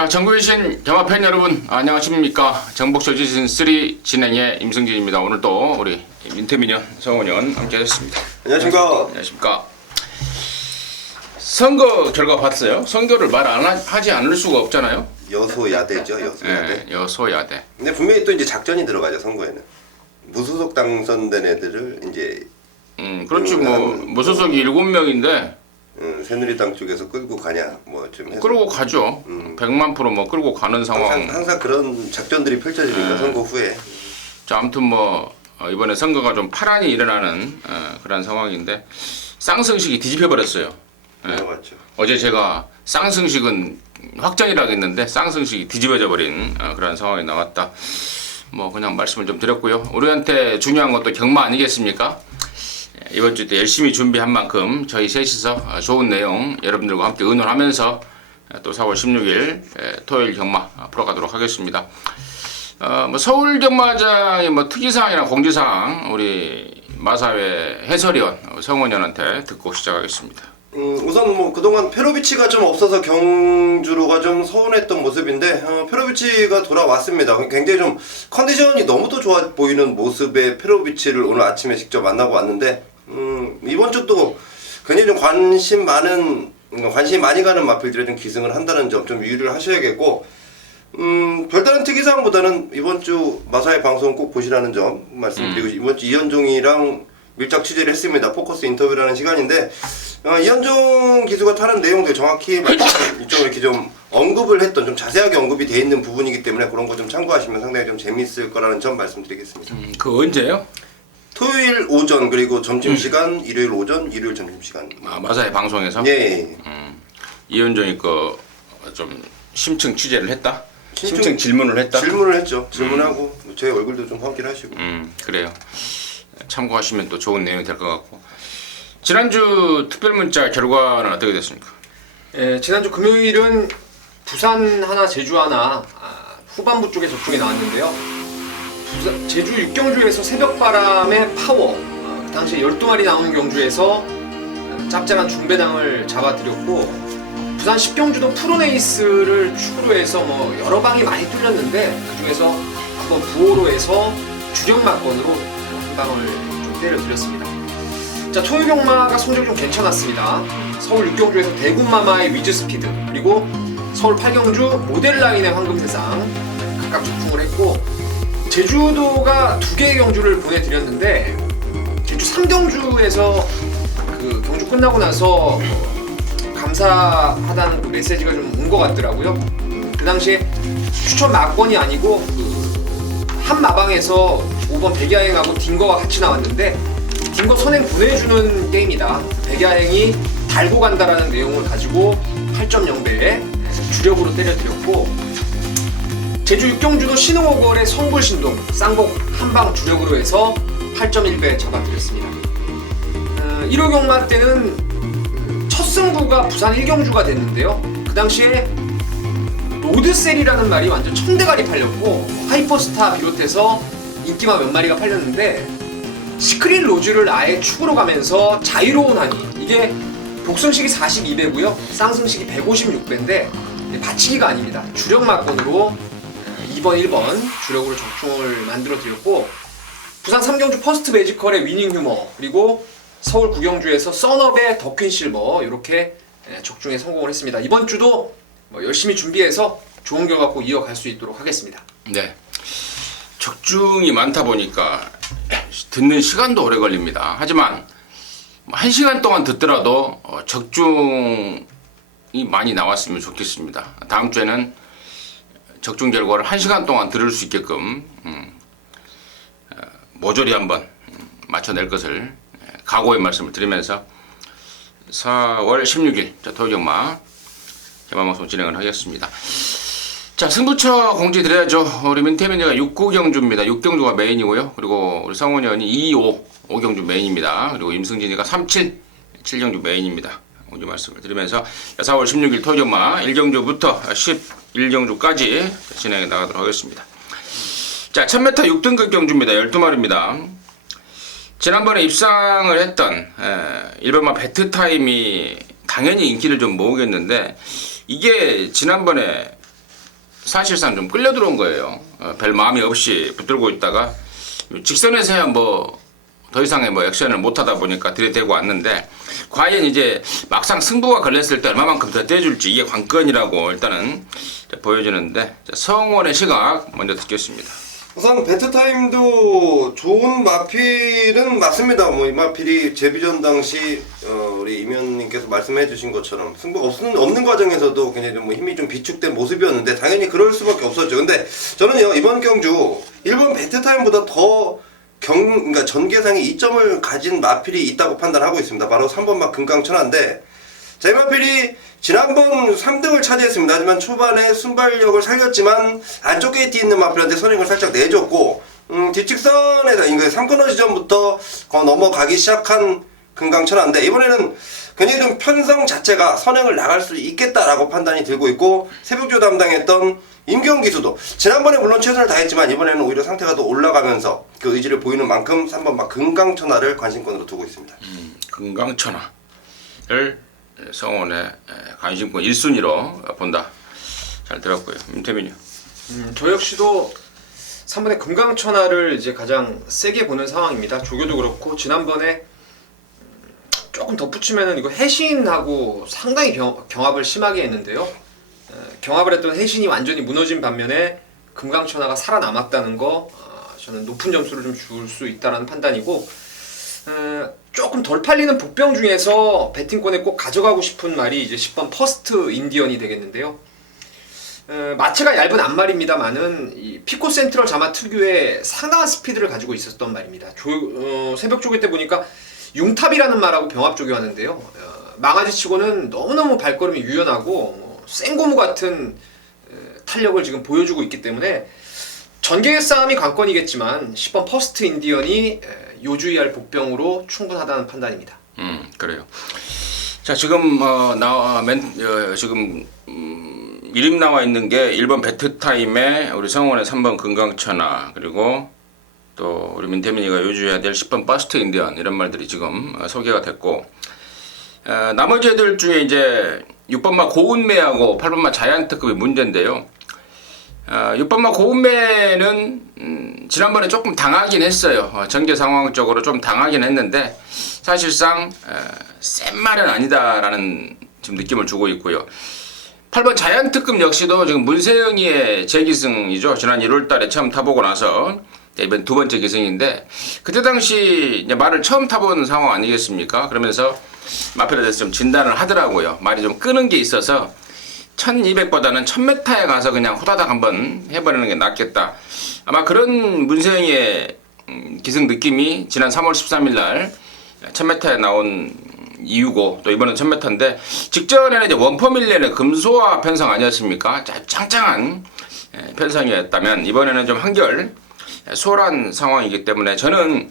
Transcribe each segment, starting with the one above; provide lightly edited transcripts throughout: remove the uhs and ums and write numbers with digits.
자, 전국에 계신 경마팬 여러분 안녕하십니까. 정복쇼 시즌3 진행의 임승진입니다. 오늘도 우리 민태민연, 성원연 함께 하셨습니다. 안녕하십니까. 안녕하십니까. 선거 결과 봤어요? 선거를 말 안 하지 않을 수가 없잖아요. 여소야대죠, 여소야대. 네, 여소야대. 근데 분명히 또 이제 작전이 들어가죠, 선거에는. 무소속 당선된 애들을 이제 그렇지. 뭐 무소속이 7명인데 새누리당 쪽에서 끌고 가냐 뭐 좀 해서 끌고 가죠. 100만 프로 뭐 끌고 가는 상황. 항상 그런 작전들이 펼쳐지니까 선거 후에. 자, 아무튼 뭐 이번에 선거가 좀 파란이 일어나는 그런 상황인데 쌍승식이 뒤집혀 버렸어요. 맞죠. 어제 제가 쌍승식은 확정이라고 했는데 쌍승식이 뒤집어져 버린 그런 상황이 나왔다. 뭐 그냥 말씀을 좀 드렸고요. 우리한테 중요한 것도 경마 아니겠습니까? 이번 주 때 열심히 준비한 만큼 저희 셋이서 좋은 내용 여러분들과 함께 의논하면서 또 4월 16일 토요일 경마 풀어가도록 하겠습니다. 뭐 서울 경마장의 뭐 특이사항이나 공지사항 우리 마사회 해설위원 성원현한테 듣고 시작하겠습니다. 우선 뭐 그동안 페로비치가 좀 없어서 경주로가 좀 서운했던 모습인데 페로비치가 돌아왔습니다. 굉장히 좀 컨디션이 너무도 좋아 보이는 모습의 페로비치를 오늘 아침에 직접 만나고 왔는데 이번 주도 굉장히 좀 관심이 많이 가는 마필들에 좀 기승을 한다는 점 좀 유의를 하셔야겠고 별다른 특이사항보다는 이번 주 마사의 방송 꼭 보시라는 점 말씀드리고 이번 주 이현종이랑 밀착 취재를 했습니다. 포커스 인터뷰라는 시간인데 이현종 기수가 타는 내용들 정확히 좀 이렇게 좀 언급을 했던 좀 자세하게 언급이 돼 있는 부분이기 때문에 그런 거 좀 참고하시면 상당히 좀 재밌을 거라는 점 말씀드리겠습니다. 그 언제요? 토요일 오전 그리고 점심시간 일요일 오전 일요일 점심시간. 마사회 방송에서? 예. 이현종이 좀 심층 취재를 했다? 심층 질문을 했다? 질문을 했죠. 질문하고 제 얼굴도 좀 확인을 하시고. 그래요. 참고하시면 또 좋은 내용이 될 것 같고. 지난주 특별문자 결과는 어떻게 됐습니까? 지난주 금요일은 부산 하나, 제주 하나 후반부 쪽에 접종이 나왔는데요. 제주 육경주에서 새벽바람의 파워, 그 당시에 12마리 나오는 경주에서 짭짤한 중배당을 잡아드렸고 부산 10경주도 프로네이스를 축으로 해서 뭐 여러 방이 많이 뚫렸는데 그 중에서 한번 부호로 해서 주력 막건으로 한 방을 좀 때려드렸습니다. 자, 토요 경마가 성적이 좀 괜찮았습니다. 서울 6경주에서 대구마마의 위즈스피드 그리고 서울 8경주 모델라인의 황금세상 각각 적중을 했고 제주도가 2개의 경주를 보내드렸는데 제주 3경주에서 그 경주 끝나고 나서 감사하다는 그 메시지가 좀 온 것 같더라고요. 그 당시에 추천 막건이 아니고 한 마방에서 5번 백야행하고 딩거가 같이 나왔는데 딩거 선행 보내주는 게임이다. 백야행이 달고 간다라는 내용을 가지고 8.0배에 주력으로 때려드렸고 제주 육경주도 신흥호걸의 성불신동 쌍복 한방 주력으로 해서 8.1배 잡아드렸습니다. 1호 경마 때는 첫 승부가 부산 1경주가 됐는데요. 그 당시에 로드셀이라는 말이 완전 천대가리 팔렸고 하이퍼스타 비롯해서 인기마 몇 마리가 팔렸는데 시크릿 로즈를 아예 축으로 가면서 자유로운 한이 이게 복승식이 42배고요 쌍승식이 156배인데 받치기가 아닙니다. 주력 막건으로 2번 1번 주력으로 적중을 만들어 드렸고 부산 3경주 퍼스트 매지컬의 위닝 휴머 그리고 서울 9경주에서 썬업의 더퀸 실버 이렇게 적중에 성공을 했습니다. 이번 주도 뭐 열심히 준비해서 좋은 결과 꼭 이어갈 수 있도록 하겠습니다. 네. 적중이 많다 보니까 듣는 시간도 오래 걸립니다. 하지만 1시간 동안 듣더라도 적중이 많이 나왔으면 좋겠습니다. 다음 주에는 적중 결과를 1시간 동안 들을 수 있게끔 모조리 한번 맞춰낼 것을 각오의 말씀을 드리면서 4월 16일 토요 경마 경마방송 진행을 하겠습니다. 자, 승부처 공지 드려야죠. 우리 민태민이가 6구경주입니다. 6경주가 메인이고요. 그리고 우리 성원현이 2, 5경주 메인입니다. 그리고 임승진이가 3, 7경주 메인입니다. 공지 말씀을 드리면서 4월 16일 토요 경마 1경주부터 11경주까지 진행해 나가도록 하겠습니다. 자, 1000m 6등급 경주입니다. 12마리입니다. 지난번에 입상을 했던 일반마 배트타임이 당연히 인기를 좀 모으겠는데 이게 지난번에 사실상 좀 끌려 들어온 거예요. 별 마음이 없이 붙들고 있다가 직선에서야 뭐 더 이상의 뭐 액션을 못 하다 보니까 들이대고 왔는데 과연 이제 막상 승부가 걸렸을 때 얼마만큼 더 떼줄지 이게 관건이라고 일단은 보여지는데 성원의 시각 먼저 듣겠습니다. 우선 배트타임도 좋은 마필은 맞습니다. 뭐 이 마필이 제비전 당시 우리 이면님께서 말씀해주신 것처럼 승부 없는 과정에서도 굉장히 좀 힘이 좀 비축된 모습이었는데 당연히 그럴 수밖에 없었죠. 근데 저는요 이번 경주 1번 배트타임보다 더 그러니까 전개상에 이점을 가진 마필이 있다고 판단하고 있습니다. 바로 3번 막 금강천하인데 제 마필이 지난번 3등을 차지했습니다. 하지만 초반에 순발력을 살렸지만 안쪽 게이트 있는 마필한테 선행을 살짝 내줬고 뒷직선에서 3코너 지점부터 넘어가기 시작한 금강천하인데 이번에는 굉장히 좀 편성 자체가 선행을 나갈 수 있겠다라고 판단이 들고 있고 새벽조 담당했던 임경기수도 지난번에 물론 최선을 다했지만 이번에는 오히려 상태가 더 올라가면서 그 의지를 보이는 만큼 3번 막 금강천하를 관심권으로 두고 있습니다. 금강천하를 성원의 관심권 1순위로 본다. 잘 들었고요. 임태민이요. 저 역시도 3번의 금강천하를 이제 가장 세게 보는 상황입니다. 조교도 그렇고 지난번에 조금 덧붙이면은 이거 해신하고 상당히 경합을 심하게 했는데요. 경합을 했던 해신이 완전히 무너진 반면에 금강천하가 살아남았다는 거 저는 높은 점수를 좀 줄 수 있다는 판단이고 조금 덜 팔리는 복병 중에서 배팅권에 꼭 가져가고 싶은 말이 이제 10번 퍼스트 인디언이 되겠는데요. 마체가 얇은 앞말입니다만은 이 피코 센트럴 자마 특유의 상당한 스피드를 가지고 있었던 말입니다. 새벽 조교 때 보니까 융탑이라는 말하고 병합 조교하는데요. 망아지치고는 너무너무 발걸음이 유연하고 생고무 같은 탄력을 지금 보여주고 있기 때문에 전개 싸움이 관건이겠지만 10번 퍼스트 인디언이 요주의할 복병으로 충분하다는 판단입니다. 그래요. 자 지금 지금 이름 나와 있는 게 1번 배트타임에 우리 성원의 3번 금강천하 그리고 또 우리 민태민이가 요주해야 될 10번 퍼스트 인디언 이런 말들이 지금 소개가 됐고 나머지 애들 중에 이제 6번마 고운매하고 8번마 자이언트급이 문제인데요. 6번마 고운매는 지난번에 조금 당하긴 했어요. 전개 상황적으로 좀 당하긴 했는데 사실상 센 말은 아니다라는 지금 느낌을 주고 있고요. 8번 자이언트급 역시도 지금 문세영이의 재기승이죠. 지난 1월달에 처음 타보고 나서 이번 두 번째 기승인데 그때 당시 이제 말을 처음 타본 상황 아니겠습니까? 그러면서 마필에 대해서 좀 진단을 하더라고요. 말이 좀 끄는 게 있어서 1200보다는 1000m에 가서 그냥 후다닥 한번 해버리는 게 낫겠다. 아마 그런 문세영의 기승 느낌이 지난 3월 13일 날 1000m에 나온 이유고 또 이번엔 1000m인데 직전에는 이제 원퍼밀리언의 금소화 편성 아니었습니까? 짱짱한 편성이었다면 이번에는 좀 한결 수월한 상황이기 때문에 저는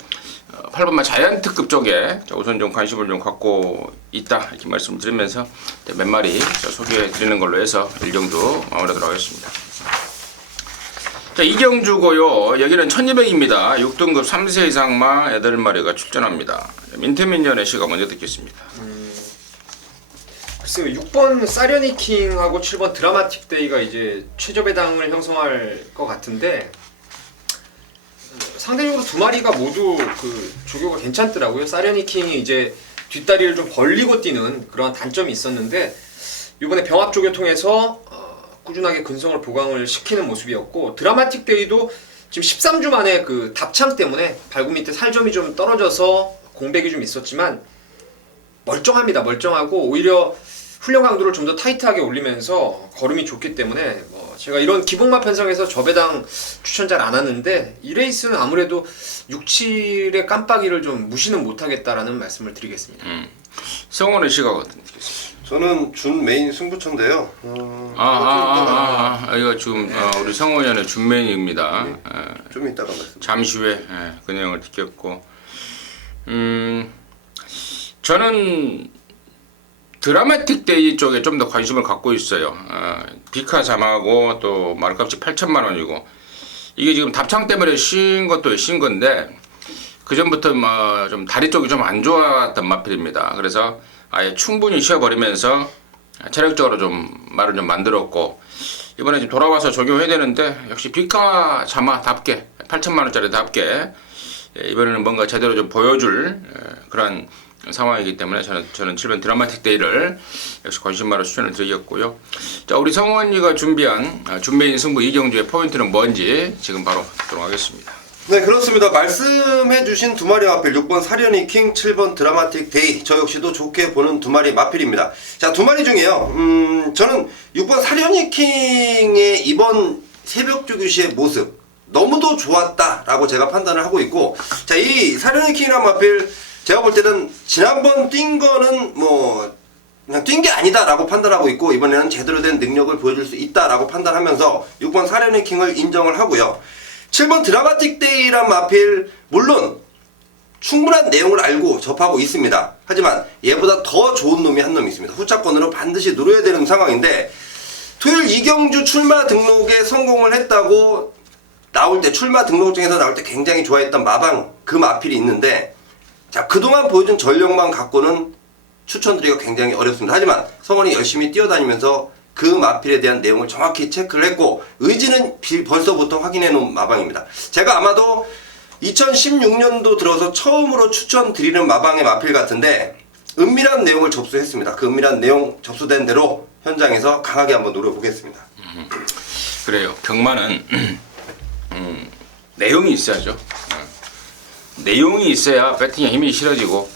8번마 자이언트급 쪽에 우선 좀 관심을 좀 갖고 있다 이렇게 말씀을 드리면서 몇 마리 소개해 드리는 걸로 해서 일경주 마무리하도록 하겠습니다. 자 이경주고요. 여기는 1200입니다. 6등급 3세 이상마 8마리가 출전합니다. 민태민전의 시각 먼저 듣겠습니다. 글쎄요 6번 사려니킹하고 7번 드라마틱 데이가 이제 최저 배당을 형성할 것 같은데 상대적으로 두 마리가 모두 그 조교가 괜찮더라고요. 사려니킹이 이제 뒷다리를 좀 벌리고 뛰는 그런 단점이 있었는데 이번에 병합 조교 통해서 꾸준하게 근성을 보강을 시키는 모습이었고 드라마틱 데이도 지금 13주 만에 그 답창 때문에 발굽 밑에 살점이 좀 떨어져서 공백이 좀 있었지만 멀쩡합니다. 멀쩡하고 오히려 훈련 강도를 좀 더 타이트하게 올리면서 걸음이 좋기 때문에 제가 이런 기복마 편성에서 저배당 추천 잘 안 하는데 이 레이스는 아무래도 6, 7의 깜빡이를 좀 무시는 못하겠다라는 말씀을 드리겠습니다. 성원의 시각 어떻습니까? 저는 준 메인 승부처인데요. 이거 지금 우리 성원현의 준메인입니다. 좀 이따가 말씀. 잠시 후에 그 내용을 듣겠고 저는 드라마틱 데이 쪽에 좀 더 관심을 갖고 있어요. 비카 잠하고 또 마루값이 8천만 원이고 이게 지금 답창 때문에 쉰 것도 쉰 건데 그 전부터 좀 다리 쪽이 좀 안 좋았던 마필입니다. 그래서 아예 충분히 쉬어버리면서 체력적으로 좀 말을 좀 만들었고 이번에 지금 돌아와서 적용해야 되는데 역시 비카 자마답게 8천만 원짜리답게 이번에는 뭔가 제대로 좀 보여줄 그런 상황이기 때문에 저는 7번 드라마틱 데이를 역시 관심마로 추천을 드리겠고요. 자, 우리 성원이가 준비한 준비인 승부 이경주의 포인트는 뭔지 지금 바로 듣도록 하겠습니다. 네, 그렇습니다. 말씀해주신 두 마리 마필 6번 사려니 킹, 7번 드라마틱 데이, 저 역시도 좋게 보는 두 마리 마필입니다. 자, 두 마리 중에요, 저는 6번 사려니 킹의 이번 새벽 조규시의 모습 너무도 좋았다라고 제가 판단을 하고 있고, 자, 이 사려니 킹이란 마필 제가 볼 때는 지난번 뛴 거는 뭐 그냥 뛴 게 아니다라고 판단하고 있고, 이번에는 제대로 된 능력을 보여줄 수 있다라고 판단하면서 6번 사려니 킹을 인정을 하고요. 7번 드라마틱 데이란 마필 물론 충분한 내용을 알고 접하고 있습니다. 하지만 얘보다 더 좋은 놈이 한 놈이 있습니다. 후차권으로 반드시 누려야 되는 상황인데, 토요일 이경주 출마 등록에 성공을 했다고 나올 때, 출마 등록증에서 나올 때 굉장히 좋아했던 마방 그 마필이 있는데, 자, 그동안 보여준 전력만 갖고는 추천드리기가 굉장히 어렵습니다. 하지만 성원이 열심히 뛰어다니면서 그 마필에 대한 내용을 정확히 체크를 했고, 의지는 벌써부터 확인해 놓은 마방입니다. 제가 아마도 2016년도 들어서 처음으로 추천드리는 마방의 마필 같은데, 은밀한 내용을 접수했습니다. 그 은밀한 내용 접수된 대로 현장에서 강하게 한번 노려보겠습니다. 그래요. 경마는 내용이 있어야죠. 내용이 있어야 배팅에 힘이 실어지고,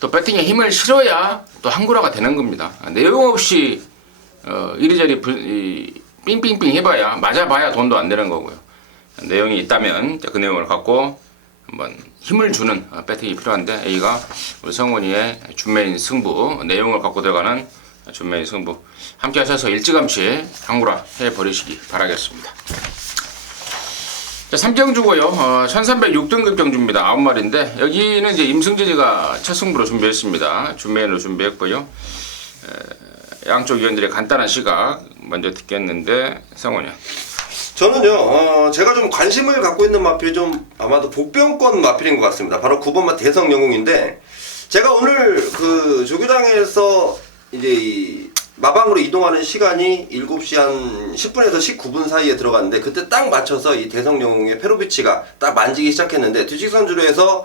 또 배팅에 힘을 실어야 또 한구라가 되는 겁니다. 내용 없이 이리저리 삥삥삥 해봐야, 맞아봐야 돈도 안 되는 거고요. 내용이 있다면 그 내용을 갖고 한번 힘을 주는 배팅이 필요한데, A가 우리 성훈이의 준매인 승부, 내용을 갖고 들어가는 준매인 승부 함께 하셔서 일찌감치 한구라 해버리시기 바라겠습니다. 자, 3경주고요. 1306등급 경주입니다. 9마리인데 여기는 이제 임승진이가 첫 승부로 준비했습니다. 준매인으로 준비했고요. 양쪽 위원들의 간단한 시각 먼저 듣겠는데, 성원이. 저는요, 제가 좀 관심을 갖고 있는 마필이 좀 아마도 복병권 마필인 것 같습니다. 바로 9번마 대성영웅인데, 제가 오늘 그 조교장에서 이제 이 마방으로 이동하는 시간이 7시 한 10분에서 19분 사이에 들어갔는데, 그때 딱 맞춰서 이 대성영웅의 페로비치가 딱 만지기 시작했는데, 뒤직선주로 해서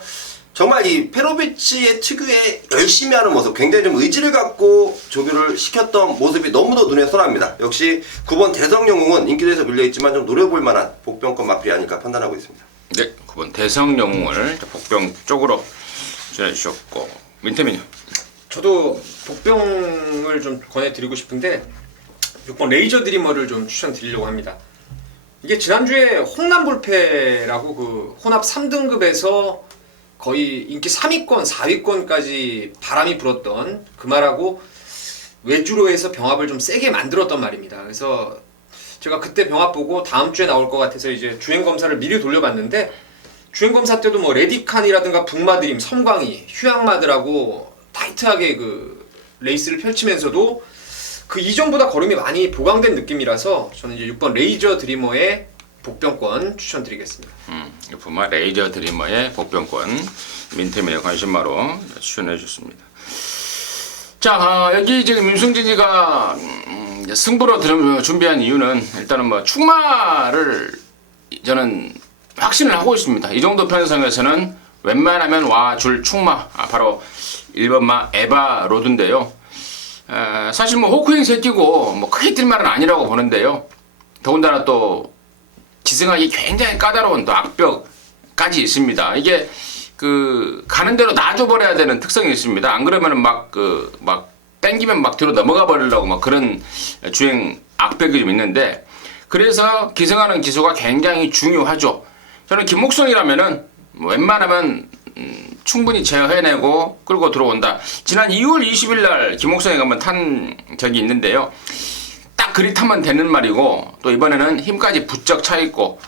정말 이 페로비치의 특유의 열심히 하는 모습, 굉장히 좀 의지를 갖고 조교를 시켰던 모습이 너무도 눈에 선합니다. 역시 9번 대성영웅은 인기도에서 밀려있지만 좀 노려볼 만한 복병권 마필이 아닐까 판단하고 있습니다. 네, 9번 대성영웅을 복병 쪽으로 전해주셨고, 민태민요. 저도 복병을 좀 권해드리고 싶은데 6번 레이저 드리머를 좀 추천드리려고 합니다. 이게 지난주에 홍남불패라고 그 혼합 3등급에서 거의 인기 3위권, 4위권까지 바람이 불었던 그 말하고 외주로 해서 병합을 좀 세게 만들었던 말입니다. 그래서 제가 그때 병합 보고 다음 주에 나올 것 같아서 이제 주행 검사를 미리 돌려봤는데, 주행 검사 때도 뭐 레디칸이라든가 북마드림, 섬광이, 휴양마드라고 타이트하게 그 레이스를 펼치면서도 그 이전보다 걸음이 많이 보강된 느낌이라서 저는 이제 6번 레이저 드리머의 복병권 추천드리겠습니다. 부마 레이저 드리머의 복병권, 민태민의 관심마로 추천해 주셨습니다. 자, 여기 지금 임승진이가 승부로 준비한 이유는 일단은 뭐 축마를 저는 확신을 하고 있습니다. 이 정도 편성에서는 웬만하면 와줄 축마, 바로 1번마 에바 로드인데요. 사실 뭐 호크행 새끼고 뭐 크게 뛸 말은 아니라고 보는데요. 더군다나 또 기승하기 굉장히 까다로운 또 악벽까지 있습니다. 이게 그 가는 대로 놔줘버려야 되는 특성이 있습니다. 안 그러면은 막 땡기면 막 뒤로 넘어가 버리려고 막 그런 주행 악벽이 좀 있는데, 그래서 기승하는 기수가 굉장히 중요하죠. 저는 김목성이라면은 웬만하면 충분히 제어해내고 끌고 들어온다. 지난 2월 20일 날 김목성이 한번 탄 적이 있는데요. 딱 그리 타면 되는 말이고, 또 이번에는 힘까지 부쩍 차 있고,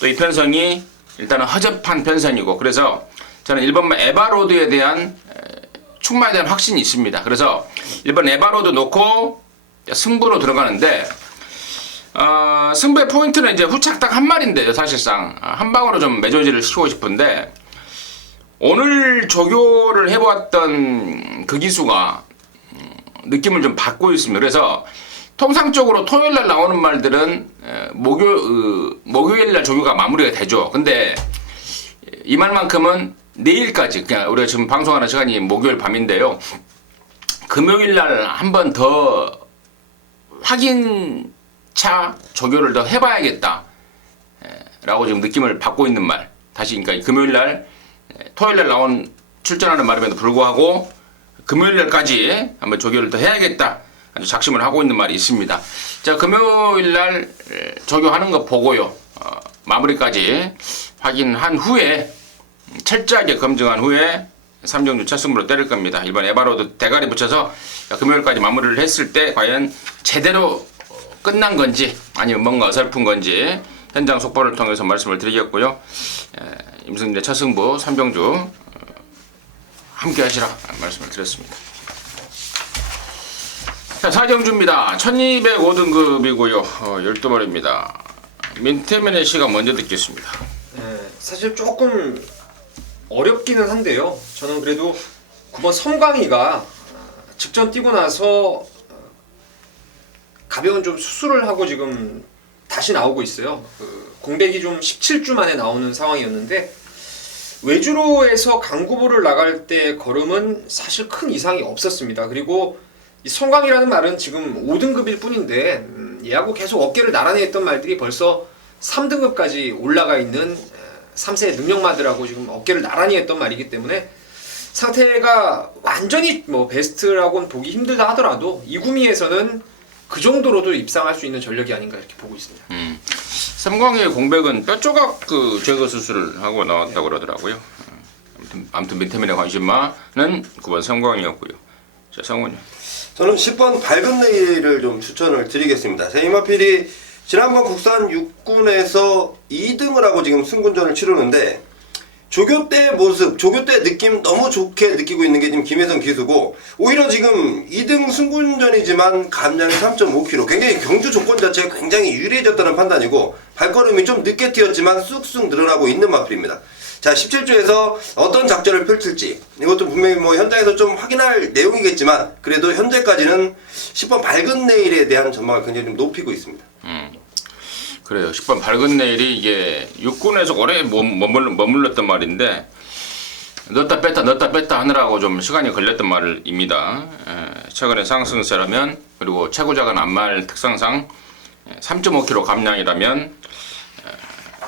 또 이 편성이 일단은 허접한 편성이고, 그래서 저는 1번마 에바로드에 대한 축마에 대한 확신이 있습니다. 그래서 1번 에바로드 놓고 승부로 들어가는데, 승부의 포인트는 이제 후착 딱 한 마리인데요. 사실상 한 방으로 좀 매조지를 시키고 싶은데, 오늘 조교를 해보았던 그 기수가 느낌을 좀 받고 있습니다. 그래서 통상적으로 토요일 날 나오는 말들은 목요일 날 조교가 마무리가 되죠. 근데 이 말만큼은 내일까지, 그냥 우리가 지금 방송하는 시간이 목요일 밤인데요. 금요일 날 한 번 더 확인차 조교를 더 해봐야겠다 라고 지금 느낌을 받고 있는 말. 다시 그러니까 금요일 날 토요일 날 나온 출전하는 말임에도 불구하고 금요일 날까지 한번 조교를 더 해야겠다 아주 작심을 하고 있는 말이 있습니다. 자, 금요일 날 조교하는 거 보고요. 마무리까지 확인한 후에 철저하게 검증한 후에 3경주 첫 승부로 때릴 겁니다. 일반 에바로도 대가리 붙여서 금요일까지 마무리를 했을 때 과연 제대로 끝난 건지 아니면 뭔가 어설픈 건지 현장 속보를 통해서 말씀을 드리겠고요. 임승진의 첫 승부 3경주 함께 하시라 말씀을 드렸습니다. 자, 4경주입니다. 1205등급이고요. 12마리입니다. 민태면의 시가 먼저 듣겠습니다. 사실 조금 어렵기는 한데요. 저는 그래도 9번 섬광이가 직전 뛰고 나서 가벼운 좀 수술을 하고 지금 다시 나오고 있어요. 공백이 좀 17주 만에 나오는 상황이었는데 외주로에서 강구보를 나갈 때 걸음은 사실 큰 이상이 없었습니다. 그리고 이 섬광이라는 말은 지금 5등급일 뿐인데 얘하고 계속 어깨를 나란히 했던 말들이 벌써 3등급까지 올라가 있는 3세의 능력마들하고 지금 어깨를 나란히 했던 말이기 때문에 상태가 완전히 뭐 베스트라고는 보기 힘들다 하더라도 이 구미에서는 그 정도로도 입상할 수 있는 전력이 아닌가 이렇게 보고 있습니다. 삼광의 공백은 뼈 조각 제거 수술을 하고 나왔다고 그러더라고요. 아무튼 민태면의 관심마는 9번 삼광이었고요. 자, 성훈이. 저는 10번 밝은 내일을 좀 추천을 드리겠습니다. 이마필이 지난번 국산 6군에서 2등을 하고 지금 승군전을 치르는데 조교 때 모습, 조교 때 느낌 너무 좋게 느끼고 있는 게 지금 김혜성 기수고 오히려 지금 2등 승군전이지만 감량이 3.5kg 굉장히 경주 조건 자체가 굉장히 유리해졌다는 판단이고 발걸음이 좀 늦게 튀었지만 쑥쑥 늘어나고 있는 마필입니다. 자, 17조에서 어떤 작전을 펼칠지 이것도 분명히 뭐 현장에서 좀 확인할 내용이겠지만 그래도 현재까지는 10번 밝은 내일에 대한 전망을 굉장히 좀 높이고 있습니다. 그래요. 10번 밝은 내일이 이게 육군에서 오래 머물렀던 말인데 넣었다 뺐다 하느라고 좀 시간이 걸렸던 말입니다. 최근에 상승세라면 그리고 최고작은 안말 특성상 3.5kg 감량이라면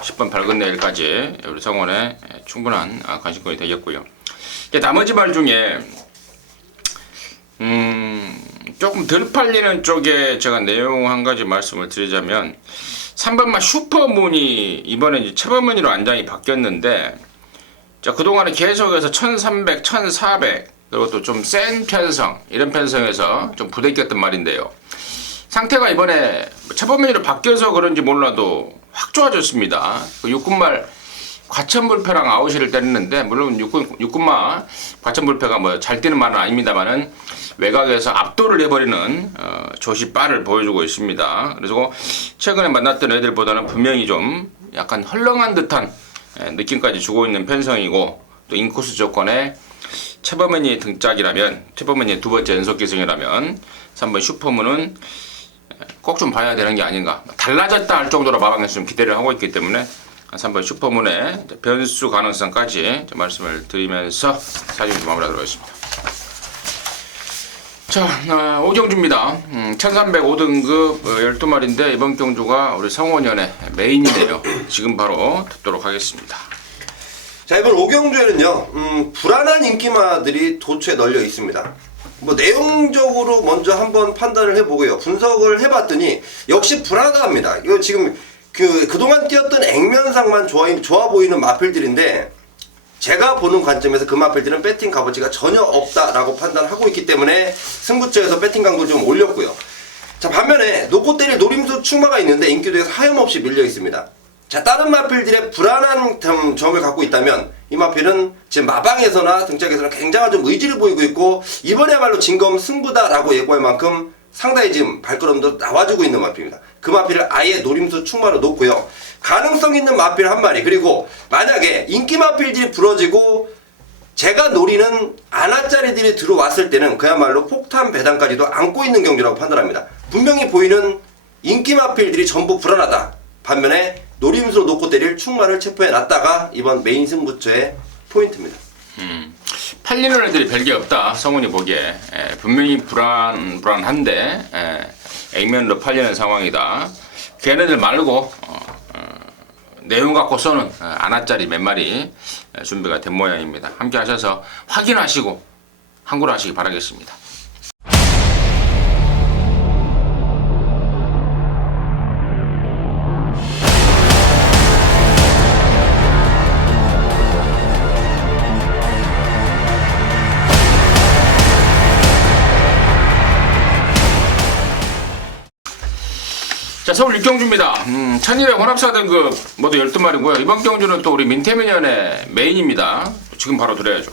10번 밝은 내일까지 우리 성원에 충분한 관심권이 되겠고요. 나머지 말 중에 조금 덜 팔리는 쪽에 제가 내용 한 가지 말씀을 드리자면 3번마 슈퍼문이 이번에 이제 최범문이로 안장이 바뀌었는데 자, 그동안에 계속해서 1300, 1400 그리고 또 좀 센 편성 이런 편성에서 좀 부대꼈던 말인데요. 상태가 이번에 최범문이로 바뀌어서 그런지 몰라도 확 좋아졌습니다. 그 육군말 과천불패랑 아웃시를 때리는데 물론 육군마 과천불패가 뭐 잘 뛰는 말은 아닙니다만은 외곽에서 압도를 해버리는 조시빠를 보여주고 있습니다. 그래서 최근에 만났던 애들보다는 분명히 좀 약간 헐렁한 듯한 느낌까지 주고 있는 편성이고 또 인코스 조건에 최범현이 등짝이라면 최범현이 두 번째 연속 기승이라면 3번 슈퍼문은 꼭 좀 봐야 되는 게 아닌가 달라졌다 할 정도로 마방에서 좀 기대를 하고 있기 때문에 3번 슈퍼문의 변수 가능성까지 말씀을 드리면서 사진 좀 마무리하도록 하겠습니다. 자, 5경주입니다. 1305등급 12마리인데 이번 경주가 우리 성원연의 메인이네요. 지금 바로 듣도록 하겠습니다. 자, 이번 5경주에는요 불안한 인기마들이 도처에 널려 있습니다. 뭐 내용적으로 먼저 한번 판단을 해보고요. 분석을 해봤더니 역시 불안하답니다. 이거 지금 그동안 뛰었던 액면상만 좋아 보이는 마필들인데 제가 보는 관점에서 그 마필들은 배팅 값어치가 전혀 없다라고 판단하고 있기 때문에 승부처에서 배팅 강도를 좀 올렸고요. 자, 반면에 놓고 때릴 노림수 충마가 있는데 인기도에서 하염없이 밀려 있습니다. 자, 다른 마필들의 불안한 점을 갖고 있다면 이 마필은 지금 마방에서나 등짝에서나 굉장한 좀 의지를 보이고 있고 이번에야말로 진검 승부다라고 예고할 만큼 상당히 지금 발걸음도 나와주고 있는 마필입니다. 그 마필을 아예 노림수 충마로 놓고요. 가능성 있는 마필 한 마리 그리고 만약에 인기 마필들이 부러지고 제가 노리는 아나짜리들이 들어왔을 때는 그야말로 폭탄 배당까지도 안고 있는 경주라고 판단합니다. 분명히 보이는 인기 마필들이 전부 불안하다. 반면에 노림수로 놓고 때릴 충마를 체포해놨다가 이번 메인 승부처의 포인트입니다. 팔리는 애들이 별게 없다. 성훈이 보기에 분명히 불안한데 액면으로 팔리는 상황이다. 걔네들 말고 내용 갖고 쏘는 아나짜리 몇 마리 준비가 된 모양입니다. 함께 하셔서 확인하시고 항구를 하시기 바라겠습니다. 자, 서울 6경주입니다. 1200 혼합사등급 모두 12마리고요. 이번 경주는 또 우리 민태민연의 메인입니다. 지금 바로 드려야죠.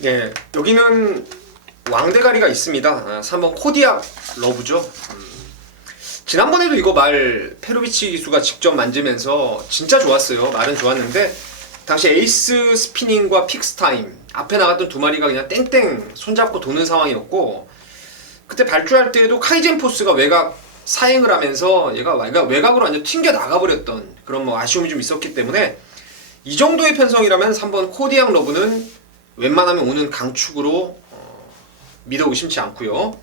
네, 여기는 왕대가리가 있습니다. 3번 코디악 러브죠. 지난번에도 이거 말 페로비치 기수가 직접 만지면서 진짜 좋았어요. 말은 좋았는데 당시 에이스 스피닝과 픽스타임 앞에 나갔던 두 마리가 그냥 땡땡 손잡고 도는 상황이었고, 그때 발주할 때에도 카이젠 포스가 외곽 사행을 하면서 얘가 외곽으로 완전 튕겨 나가버렸던 그런 뭐 아쉬움이 좀 있었기 때문에 이 정도의 편성이라면 3번 코디악 러브는 웬만하면 오는 강축으로 믿어 의심치 않고요.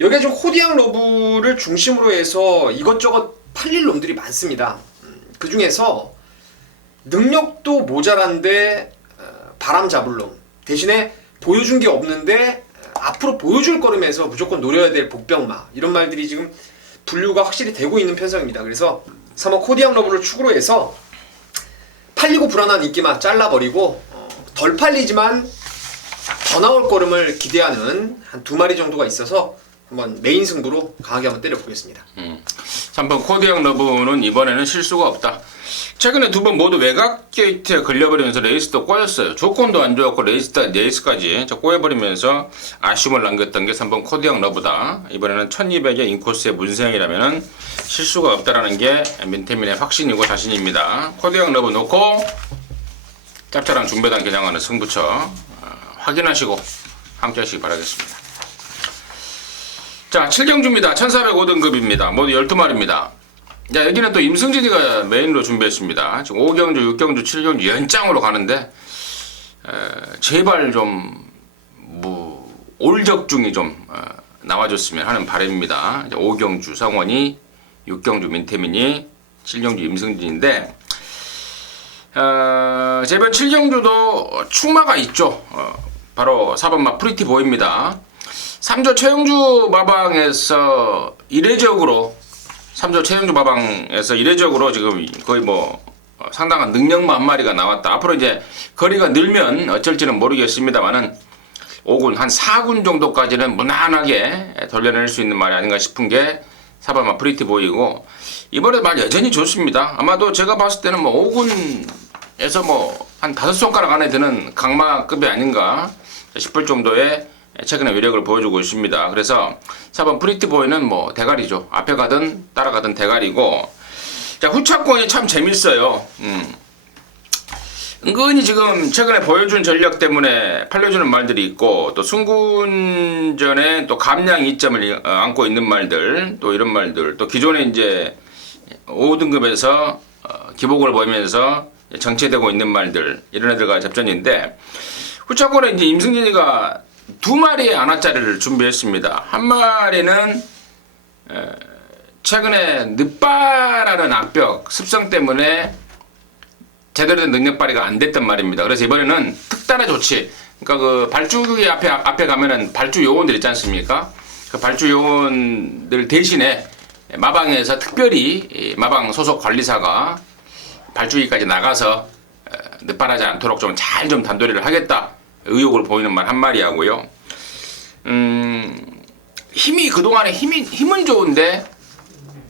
여기에 지금 코디악 러브를 중심으로 해서 이것저것 팔릴 놈들이 많습니다. 그 중에서 능력도 모자란데 바람 잡을 놈, 대신에 보여준 게 없는데 앞으로 보여줄 거름에서 무조건 노려야 될 복병마, 이런 말들이 지금 분류가 확실히 되고 있는 편성입니다. 그래서 3번 코디악 러브를 축으로 해서 팔리고 불안한 인기만 잘라버리고 덜 팔리지만 더 나올 거름을 기대하는 한 두 마리 정도가 있어서 한번 메인 승부로 강하게 한번 때려보겠습니다. 3번 코디악 러브는 이번에는 실수가 없다. 최근에 두 번 모두 외곽 게이트에 걸려버리면서 레이스도 꼬였어요. 조건도 안 좋았고 레이스까지 꼬여버리면서 아쉬움을 남겼던 게 3번 코디악 러브다. 이번에는 1200의 인코스의 문생이라면 실수가 없다라는 게 민태민의 확신이고 자신입니다. 코디악 러브 놓고 짭짤한 중배당 개장하는 승부처 확인하시고 함께 하시기 바라겠습니다. 자, 7경주입니다. 1405등급입니다. 모두 12마리입니다. 자, 여기는 또 임승진이가 메인으로 준비했습니다. 지금 5경주, 6경주, 7경주 연장으로 가는데 제발 좀 올적중이 좀 나와줬으면 하는 바람입니다. 5경주 성원이, 6경주 민태민이, 7경주 임승진인데 이번 7경주도 충마가 있죠. 바로 4번마 프리티 보입니다. 3조 최영주 마방에서 이례적으로 3조 최영주 마방에서 이례적으로 지금 거의 뭐 상당한 능력마 한 마리가 나왔다. 앞으로 이제 거리가 늘면 어쩔지는 모르겠습니다만은 5군 한 4군 정도까지는 무난하게 돌려낼 수 있는 말이 아닌가 싶은 게 4번마 프리티 보이고, 이번에 말 여전히 좋습니다. 아마도 제가 봤을 때는 뭐 5군에서 뭐 한 5손가락 안에 드는 강마급이 아닌가 싶을 정도의 최근에 위력을 보여주고 있습니다. 그래서 4번 프리티 보이는 뭐 대가리죠. 앞에 가든 따라가든 대가리고, 자, 후차권이 참 재밌어요. 은근히 지금 최근에 보여준 전력 때문에 팔려주는 말들이 있고, 또 승군전에 또 감량 이점을 안고 있는 말들, 또 이런 말들, 또 기존에 이제 5등급에서 기복을 보이면서 정체되고 있는 말들, 이런 애들과 접전인데, 후차권에 이제 임승진이가 두 마리의 아나짜리를 준비했습니다. 한 마리는 최근에 늦바라는 악벽 습성 때문에 제대로 된 능력 발휘가 안 됐단 말입니다. 그래서 이번에는 특단의 조치, 그러니까 그 발주기 앞에 가면은 발주 요원들 있지 않습니까? 그 발주 요원들 대신에 마방에서 특별히 마방 소속 관리사가 발주기까지 나가서 늦발하지 않도록 좀 잘 좀 단도리를 하겠다 의욕을 보이는 말 한 마리 하고요. 힘이 그동안에 힘은 좋은데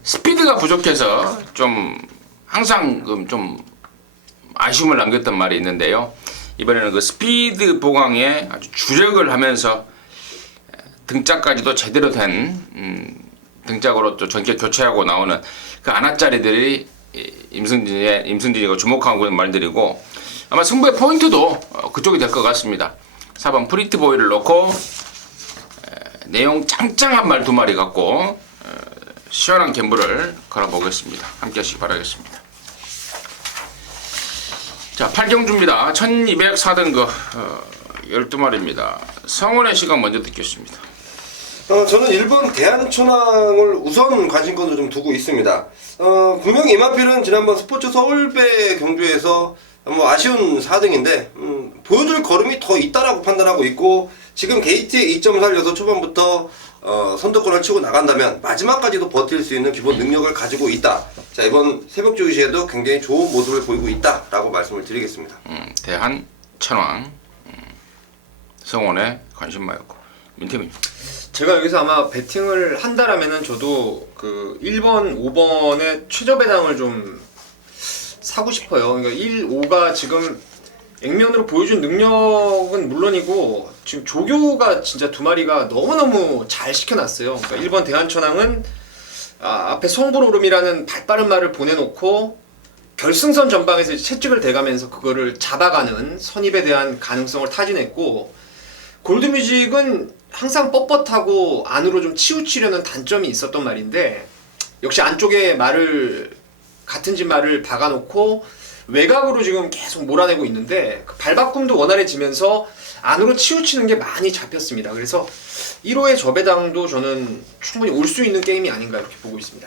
스피드가 부족해서 좀 항상 좀 아쉬움을 남겼던 말이 있는데요. 이번에는 그 스피드 보강에 아주 주력을 하면서 등짝까지도 제대로 된 등짝으로 또 전격 교체하고 나오는 그 아나짜리들이 임승진이가 주목하고 있는 말들이고, 아마 승부의 포인트도 그쪽이 될 것 같습니다. 4번 프리티 보이를 놓고 내용 짱짱한 말 두 마리 갖고 시원한 갬블을 걸어보겠습니다. 함께 하시기 바라겠습니다. 자, 8경주입니다. 1204등급 12마리입니다. 성원의 시간 먼저 듣겠습니다. 저는 1번 대한천왕을 우선 관심권으로 좀 두고 있습니다. 분명히 이마필은 지난번 스포츠 서울배 경주에서 뭐 아쉬운 4등인데 보여줄 걸음이 더 있다라고 판단하고 있고, 지금 게이트에 2점 살려서 초반부터 선두권을 치고 나간다면 마지막까지도 버틸 수 있는 기본 능력을 가지고 있다. 자, 이번 새벽주 의시에도 굉장히 좋은 모습을 보이고 있다라고 말씀을 드리겠습니다. 대한 천왕 성원의 관심마였고, 민태민. 제가 여기서 아마 배팅을 한다라면은 저도 그 1번, 5번의 최저 배당을 좀 사고 싶어요. 그러니까 1, 5가 지금 액면으로 보여준 능력은 물론이고 지금 조교가 진짜 두 마리가 너무너무 잘 시켜놨어요. 그러니까 1번 대한천왕은 앞에 성불오름이라는 발빠른 말을 보내놓고 결승선 전방에서 이제 채찍을 대가면서 그거를 잡아가는 선입에 대한 가능성을 타진했고, 골드뮤직은 항상 뻣뻣하고 안으로 좀 치우치려는 단점이 있었던 말인데, 역시 안쪽에 말을 같은 집 말을 박아놓고 외곽으로 지금 계속 몰아내고 있는데 그 발바꿈도 원활해지면서 안으로 치우치는 게 많이 잡혔습니다. 그래서 1호의 저배당도 저는 충분히 올 수 있는 게임이 아닌가 이렇게 보고 있습니다.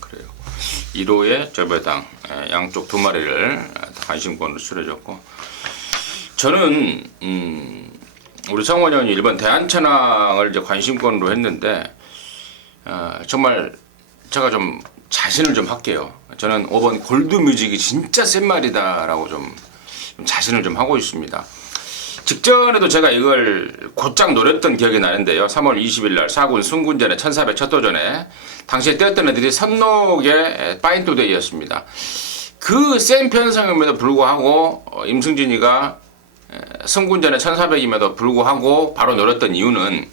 그래요. 1호의 저배당 양쪽 두 마리를 관심권으로 추려졌고, 저는 우리 성원 의원이 1번 대한천왕을 이제 관심권으로 했는데 정말 제가 좀 자신을 좀 할게요. 저는 5번 골드뮤직이 진짜 센 말이다라고 좀 자신을 좀 하고 있습니다. 직전에도 제가 이걸 곧장 노렸던 기억이 나는데요. 3월 20일 날 4군 승군전에 1400 첫도전에 당시에 뛰었던 애들이 선록의 파인투데이였습니다. 그 센 편성임에도 불구하고 임승진이가 승군전에 1400임에도 불구하고 바로 노렸던 이유는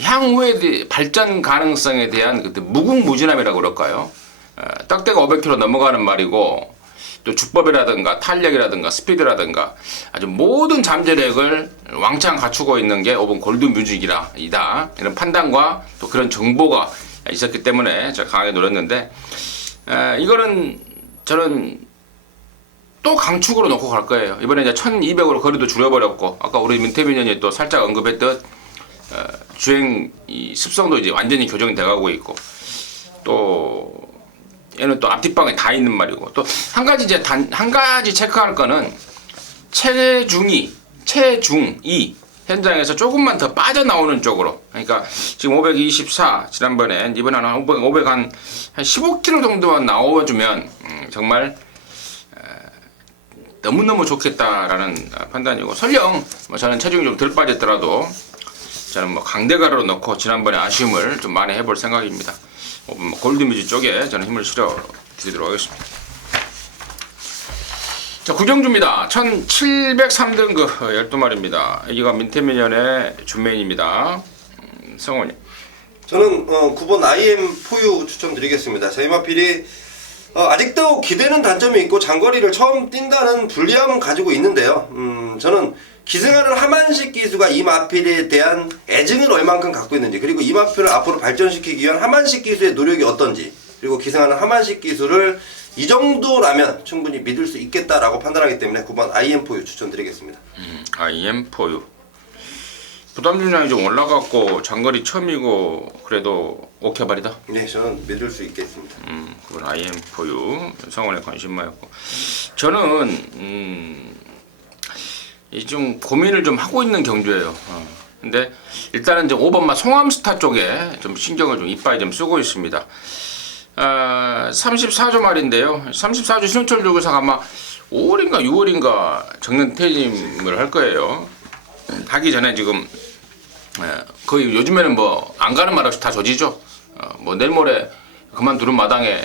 향후의 발전 가능성에 대한 그때 무궁무진함이라고 그럴까요? 떡대가 500km 넘어가는 말이고, 또 주법이라든가 탄력이라든가 스피드라든가 아주 모든 잠재력을 왕창 갖추고 있는 게 5번 골드뮤직이다 이런 판단과 또 그런 정보가 있었기 때문에 제가 강하게 노렸는데, 이거는 저는 또 강축으로 놓고 갈 거예요. 이번에 이제 1200으로 거리도 줄여버렸고, 아까 우리 민태빈 의원이 또 살짝 언급했듯 주행 이 습성도 이제 완전히 교정이 돼가고 있고, 또 얘는 또 앞뒷방에 다 있는 말이고, 또 한 가지 이제 한 가지 체크할 거는 체중이 현장에서 조금만 더 빠져나오는 쪽으로. 그러니까 지금 524 지난번에 이번에 한 500 한 15km 정도만 나와주면 정말 너무너무 좋겠다라는 판단이고, 설령 뭐 저는 체중이 좀 덜 빠졌더라도 저는 뭐 강대가로 넣고 지난번에 아쉬움을 좀 많이 해볼 생각입니다. 골드뮤직 쪽에 저는 힘을 실어 드리도록 하겠습니다. 자, 구경주입니다. 1703등급 12마리입니다. 여기가 민태민연의 준메인입니다. 성원이. 저는 9번 IM 포유 추천드리겠습니다. 이마필이 아직도 기대는 단점이 있고 장거리를 처음 뛴다는 불리함은 가지고 있는데요. 저는 기승하는 하만식 기수가 이마필에 대한 애증을 얼만큼 갖고 있는지, 그리고 이마필을 앞으로 발전시키기 위한 하만식 기수의 노력이 어떤지, 그리고 기승하는 하만식 기수를 이 정도라면 충분히 믿을 수 있겠다라고 판단하기 때문에 9번 IM4U 추천드리겠습니다. IM4U 부담 중량이 좀 올라갔고 장거리 처음이고 그래도 오케이발이다. 네, 저는 믿을 수 있겠습니다. 그건 IM4U 성원의 관심마였고, 저는 좀 고민을 좀 하고 있는 경주예요. 근데 일단은 이제 5번마 송암스타 쪽에 좀 신경을 좀 이빠이 좀 쓰고 있습니다. 34조 말인데요. 34조 신호철 조교사가 아마 5월인가 6월인가 정년 퇴임을 할 거예요. 하기 전에 지금 거의 요즘에는 뭐 안 가는 말 없이 다 조지죠. 뭐 내일 모레 그만두는 마당에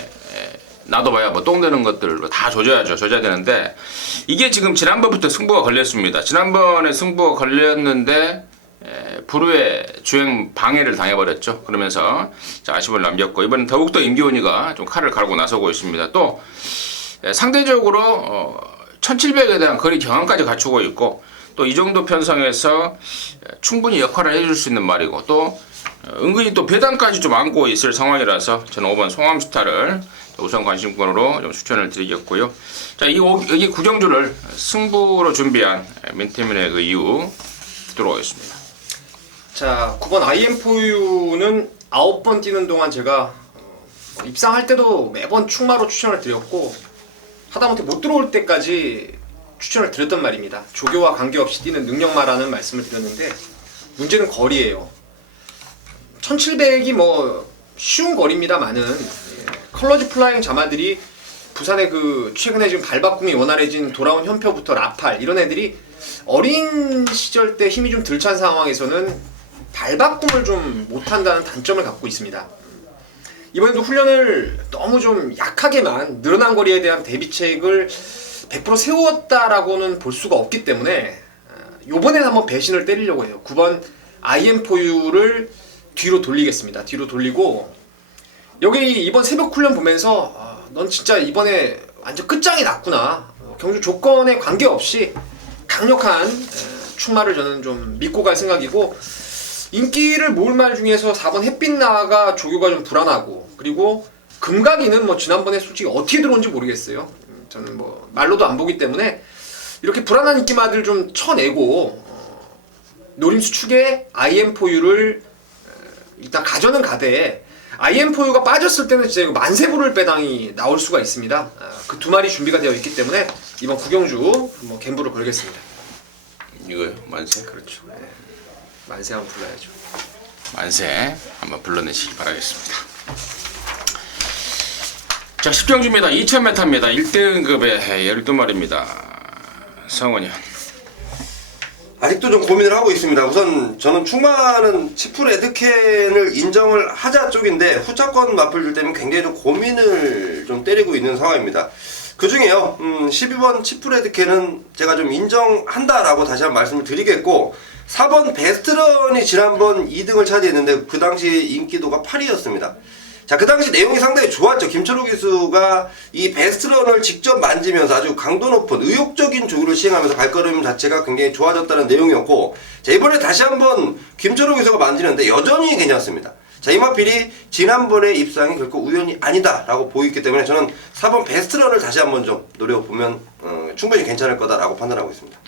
놔둬봐야 뭐 똥 되는 것들로 다 조져야 되는데, 이게 지금 지난번부터 승부가 걸렸습니다. 지난번에 승부가 걸렸는데 불후에 주행 방해를 당해버렸죠. 그러면서 아쉬움을 남겼고, 이번엔 더욱더 임기훈이가 좀 칼을 갈고 나서고 있습니다. 또 상대적으로 1700에 대한 거리 경험까지 갖추고 있고, 또 이 정도 편성에서 충분히 역할을 해줄 수 있는 말이고 또 은근히 또 배당까지 좀 안고 있을 상황이라서 저는 5번 송암스타를 우선 관심권으로 좀 추천을 드리겠고요. 자, 여기 구경주를 승부로 준비한 민태민의 그 이유 듣도록 하겠습니다. 자, 9번 IM4U는 9번 뛰는 동안 제가 입상할 때도 매번 충마로 추천을 드렸고 하다못해 못 들어올 때까지 추천을 드렸단 말입니다. 조교와 관계없이 뛰는 능력마라는 말씀을 드렸는데 문제는 거리예요. 1700이 뭐 쉬운 거리입니다만은 컬러즈 플라잉 자마들이 부산의 그 최근에 지금 발바꿈이 원활해진 돌아온 현표부터 라팔 이런 애들이 어린 시절 때 힘이 좀 덜 찬 상황에서는 발바꿈을 좀 못한다는 단점을 갖고 있습니다. 이번에도 훈련을 너무 좀 약하게만 늘어난 거리에 대한 대비책을 100% 세웠다라고는 볼 수가 없기 때문에 요번엔 한번 배신을 때리려고 해요. 9번 IM4U를 뒤로 돌리겠습니다. 뒤로 돌리고 여기 이번 새벽 훈련 보면서 넌 진짜 이번에 완전 끝장이 났구나. 경주 조건에 관계없이 강력한 충마를 저는 좀 믿고 갈 생각이고 인기를 모을 말 중에서 4번 햇빛나가 조교가 좀 불안하고 그리고 금각이는 뭐 지난번에 솔직히 어떻게 들어온지 모르겠어요. 저는 뭐 말로도 안 보기 때문에 이렇게 불안한 인기마들 좀 쳐내고 노림수 축에 IM4U를 일단 가져는 가되 IM4U가 빠졌을 때는 진짜 이거 만세부를 배당이 나올 수가 있습니다. 그 두 마리 준비가 되어 있기 때문에 이번 구경주 한번 갬블을 걸겠습니다. 이거요? 만세? 그렇죠. 네. 만세 한번 불러야죠. 만세 한번 불러내시기 바라겠습니다. 자, 10경주입니다. 2000m입니다. 1등급의 12마리입니다. 성원이요. 아직도 좀 고민을 하고 있습니다. 우선 저는 충마는 치프 레드캔을 인정을 하자 쪽인데 후차권 맞불들 때문에 굉장히 좀 고민을 좀 때리고 있는 상황입니다. 그 중에요 12번 치프 레드캔은 제가 좀 인정한다라고 다시 한번 말씀을 드리겠고 4번 베스트런이 지난번 2등을 차지했는데 그 당시 인기도가 8위였습니다. 자, 그 당시 내용이 상당히 좋았죠. 김철우 기수가 이 베스트런을 직접 만지면서 아주 강도 높은 의욕적인 조교를 시행하면서 발걸음 자체가 굉장히 좋아졌다는 내용이었고, 자, 이번에 다시 한번 김철우 기수가 만지는데 여전히 괜찮습니다. 자, 이마필이 지난번에 입상이 결코 우연이 아니다라고 보이기 때문에 저는 4번 베스트런을 다시 한번 좀 노려보면 충분히 괜찮을 거다라고 판단하고 있습니다.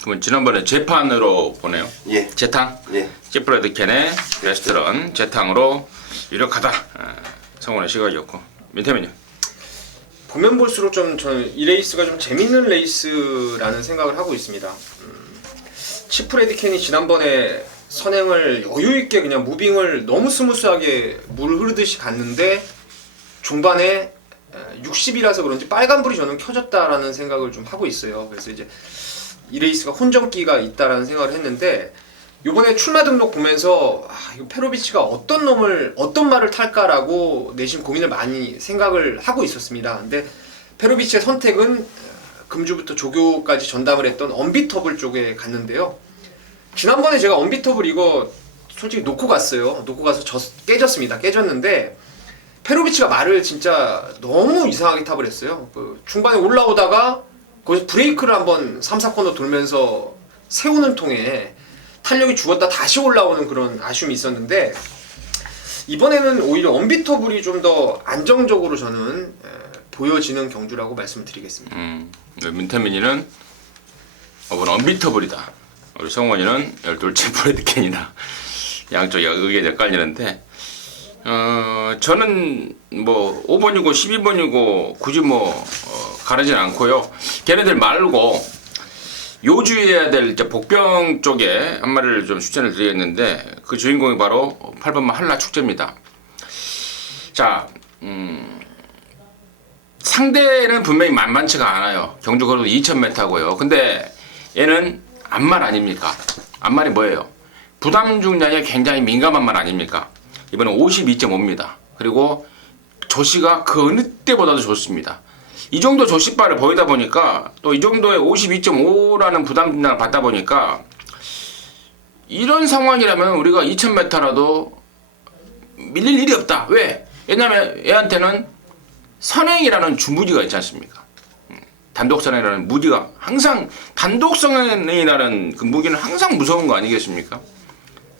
그러면 지난번에 재판으로 보네요. 예. 재탕. 예. 제프레드 캔의 베스트런 재탕으로 유력하다. 성원의 시각이었고 민태민요. 보면 볼수록 좀 저는 이 레이스가 좀 재밌는 레이스라는 생각을 하고 있습니다. 치프 레드캔이 지난번에 선행을 여유있게 그냥 무빙을 너무 스무스하게 물 흐르듯이 갔는데 중반에 60이라서 그런지 빨간불이 저는 켜졌다라는 생각을 좀 하고 있어요. 그래서 이제 이 레이스가 혼전기가 있다라는 생각을 했는데 요번에 출마 등록 보면서 이거 페로비치가 어떤 말을 탈까라고 내심 고민을 많이 생각을 하고 있었습니다. 근데 페로비치의 선택은 금주부터 조교까지 전담을 했던 언비터블 쪽에 갔는데요. 지난번에 제가 언비터블 이거 솔직히 놓고 갔어요. 놓고 가서 깨졌습니다. 깨졌는데 페로비치가 말을 진짜 너무 이상하게 타버렸어요. 그 중반에 올라오다가 거기서 브레이크를 한번 3, 4코너 돌면서 세우는 통에 탄력이 죽었다 다시 올라오는 그런 아쉬움이 있었는데 이번에는 오히려 언비터블이 좀 더 안정적으로 저는 보여지는 경주라고 말씀드리겠습니다. 민태민이는 언비터블이다. 우리 성원이는 12째 프레드캔이다. 양쪽 의견이 헷갈리는데 저는 뭐 5번이고 12번이고 굳이 가르진 않고요. 걔네들 말고 요주해야 될 이제 복병 쪽에 한 마리를 좀 추천을 드리겠는데 그 주인공이 바로 8번마 한라 축제입니다. 자, 상대는 분명히 만만치가 않아요. 경주 거리도 2000m고요. 근데 얘는 앞말 아닙니까? 앞말이 뭐예요? 부담 중량에 굉장히 민감한 말 아닙니까? 이번엔 52.5입니다. 그리고 조시가 그 어느 때보다도 좋습니다. 이 정도 조시바를 보이다 보니까 또 이 정도의 52.5라는 부담 중량을 받다 보니까 이런 상황이라면 우리가 2000m라도 밀릴 일이 없다. 왜? 왜냐면 얘한테는 선행이라는 주무기가 있지 않습니까? 단독선언이라는 무기가 항상 단독선언이라는 그 무기는 항상 무서운 거 아니겠습니까?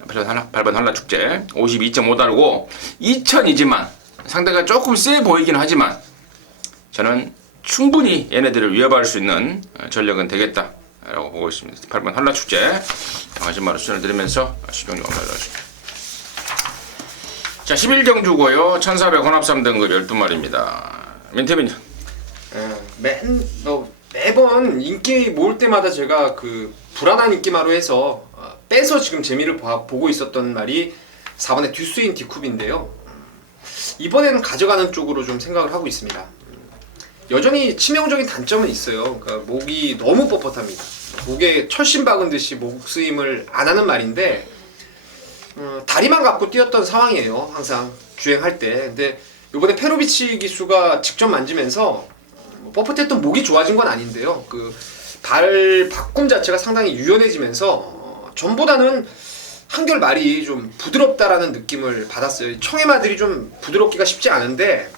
8번 한라축제 52.5다르고 2000이지만 상대가 조금 세 보이긴 하지만 저는 충분히 얘네들을 위협할 수 있는 전력은 되겠다라고 보고 있습니다. 8번 한라축제 마지막으로 추천을 드리면서 시종료 올라가겠습니다. 자, 11경주고요. 1400 혼합 3등급 12마리입니다. 민태민요. 매번 인기 모을 때마다 제가 그 불안한 인기마로 해서 빼서 지금 재미를 보고 있었던 말이 4번의 듀스인 디쿱인데요. 이번에는 가져가는 쪽으로 좀 생각을 하고 있습니다. 여전히 치명적인 단점은 있어요. 그러니까 목이 너무 뻣뻣합니다. 목에 철심 박은 듯이 목 쓰임을 안 하는 말인데 다리만 갖고 뛰었던 상황이에요. 항상 주행할 때. 근데 이번에 페로비치 기수가 직접 만지면서 뻣뻣했던 목이 좋아진 건 아닌데요. 그 발 바꿈 자체가 상당히 유연해지면서 전보다는 한결 말이 좀 부드럽다라는 느낌을 받았어요. 청해마들이 좀 부드럽기가 쉽지 않은데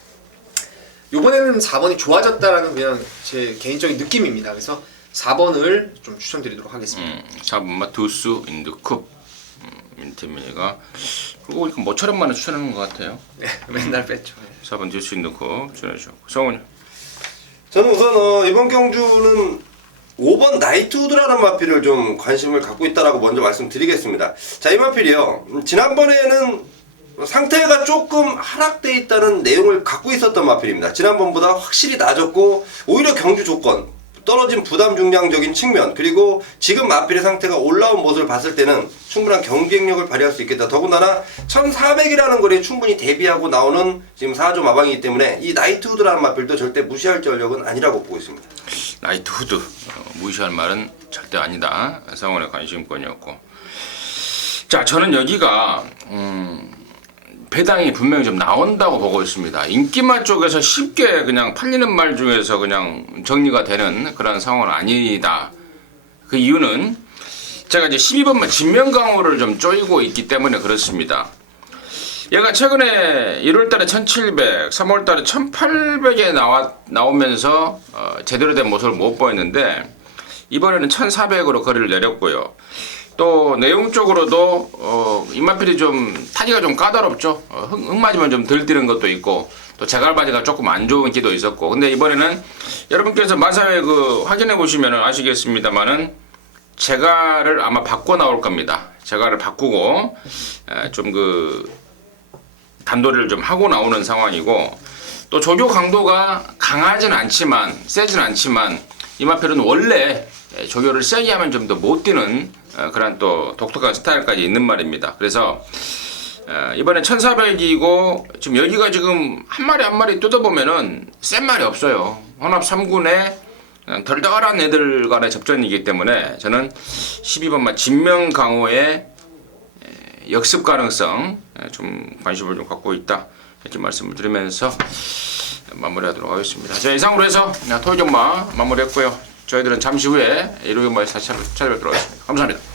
이번에는 4번이 좋아졌다라는 그냥 제 개인적인 느낌입니다. 그래서 4번을 좀 추천드리도록 하겠습니다. 4번마 두스 인드쿱 민태민이가 그리고 이거 뭐처럼 많이 추천하는 것 같아요. 네, 맨날 뺐죠. 4번 두스 인드쿱 추천해주셨고 성훈이. 저는 우선 이번 경주는 5번 나이트우드라는 마필을 좀 관심을 갖고 있다라고 먼저 말씀드리겠습니다. 자, 이 마필이요. 지난번에는 상태가 조금 하락돼 있다는 내용을 갖고 있었던 마필입니다. 지난번보다 확실히 낮았고 오히려 경주 조건, 떨어진 부담 중량적인 측면, 그리고 지금 마필의 상태가 올라온 모습을 봤을 때는 충분한 경쟁력을 발휘할 수 있겠다. 더군다나 1400이라는 거리에 충분히 대비하고 나오는 지금 4조 마방이기 때문에 이 나이트후드라는 마필도 절대 무시할 전력은 아니라고 보고 있습니다. 나이트후드 무시할 말은 절대 아니다. 상원의 관심권이었고, 자, 저는 여기가 배당이 분명히 좀 나온다고 보고 있습니다. 인기말 쪽에서 쉽게 그냥 팔리는 말 중에서 그냥 정리가 되는 그런 상황은 아니다. 그 이유는 제가 이제 12번만 진명강호를 좀 쪼이고 있기 때문에 그렇습니다. 얘가 최근에 1월달에 1700, 3월달에 1800에 나오면서 제대로 된 모습을 못 보였는데 이번에는 1400으로 거리를 내렸고요. 또 내용적으로도 이마필이 좀 타기가 좀 까다롭죠. 흙 맞으면 좀 덜 뛰는 것도 있고 또 제갈바지가 조금 안 좋은 기도 있었고, 근데 이번에는 여러분께서 마사회 확인해 보시면 아시겠습니다만은 제갈을 아마 바꿔 나올 겁니다. 제갈을 바꾸고 좀 단도리를 좀 하고 나오는 상황이고, 또 조교 강도가 강하진 않지만 세진 않지만 이마필은 원래 조교를 세게 하면 좀 더 못 뛰는 그런 또 독특한 스타일까지 있는 말입니다. 그래서 이번에 1400이고 지금 여기가 지금 한 마리 뜯어보면은 센 말이 없어요. 혼합 3군에 덜덜한 애들 간의 접전이기 때문에 저는 12번마 진명강호의 역습 가능성 좀 관심을 좀 갖고 있다 이렇게 말씀을 드리면서 마무리하도록 하겠습니다. 자, 이상으로 해서 토요경마 마무리했고요. 저희들은 잠시 후에 일요일마에 다시 찾아뵙도록 하겠습니다. 감사합니다.